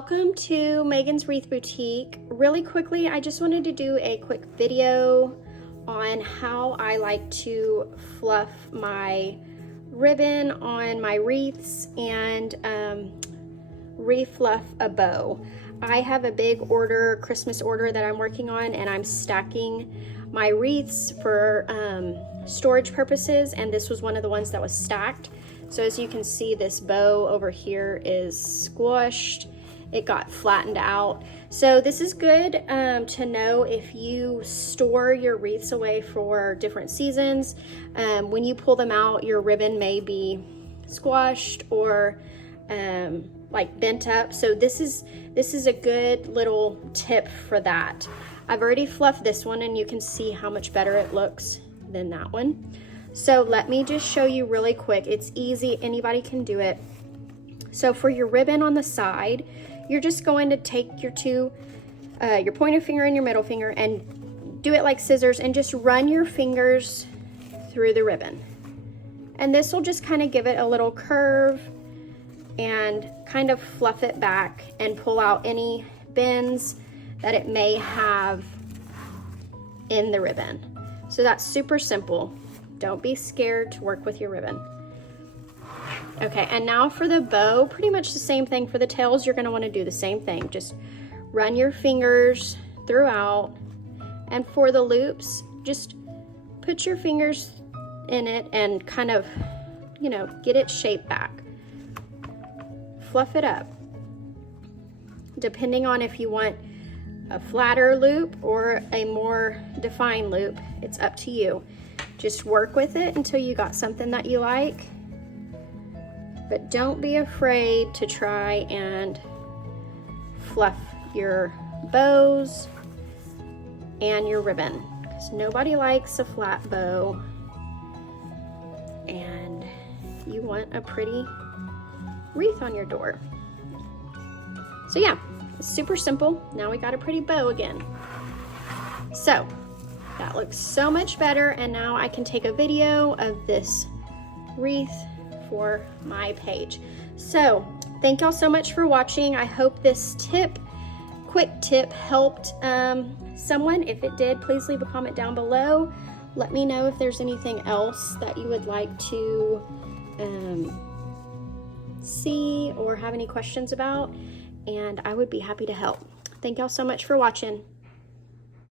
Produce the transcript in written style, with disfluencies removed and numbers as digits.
Welcome to Megan's Wreath Boutique. Really quickly, I just wanted to do a quick video on how I like to fluff my ribbon on my wreaths and refluff a bow. I have a big order, Christmas order that I'm working on, and I'm stacking my wreaths for storage purposes, and this was one of the ones that was stacked. So as you can see, this bow over here is squished. It got flattened out. So this is good to know if you store your wreaths away for different seasons. When you pull them out, your ribbon may be squashed or like bent up. So this is a good little tip for that. I've already fluffed this one and you can see how much better it looks than that one. So let me just show you really quick. It's easy, anybody can do it. So for your ribbon on the side, you're just going to take your your pointer finger and your middle finger and do it like scissors and just run your fingers through the ribbon. And this will just kind of give it a little curve and kind of fluff it back and pull out any bends that it may have in the ribbon. So that's super simple. Don't be scared to work with your ribbon. Okay, and now for the bow, pretty much the same thing. For the tails, you're gonna wanna do the same thing. Just run your fingers throughout. And for the loops, just put your fingers in it and kind of, you know, get its shape back. Fluff it up. Depending on if you want a flatter loop or a more defined loop, it's up to you. Just work with it until you got something that you like. But don't be afraid to try and fluff your bows and your ribbon, because nobody likes a flat bow and you want a pretty wreath on your door. So yeah, it's super simple. Now we got a pretty bow again. So that looks so much better, and now I can take a video of this wreath for my page. So thank y'all so much for watching. I hope this quick tip helped someone. If it did, please leave a comment down below. Let me know if there's anything else that you would like to see or have any questions about, and I would be happy to help. Thank y'all so much for watching.